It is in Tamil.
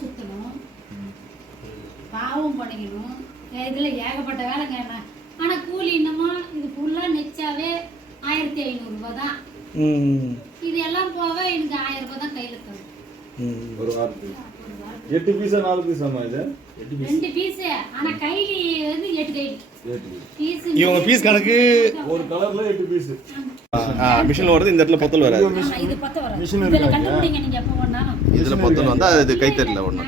சுத்தணும், பாவம் பண்ணிக்கணும், இதுல ஏகப்பட்ட வேலைங்க. ஆனா கூலி என்னமோ இது ஃபுல்லா நெச்சாவே 1500 ரூபாய் தான். இது எல்லாம் போக எனக்கு 1000 ரூபாய் தான் கையில தரும் ஒரு வாரத்துக்கு. 8 பீஸா 4 பீஸாமா இது? 2 பீஸ். ஆனா கைலி வந்து 8 கைலி. பீஸ் இவங்க பீஸ் கணக்கு ஒரு கலர்ல 8 பீஸ். மிஷின்ல வருது, இந்த இடத்துல பொத்தல் வராது. இது பத்த வராது. இதுல கண்டுபிடிங்க நீங்க எப்ப வேணாலும். இதுல பொத்தல் வந்தா அது கைத்தறில ஒண்ணு.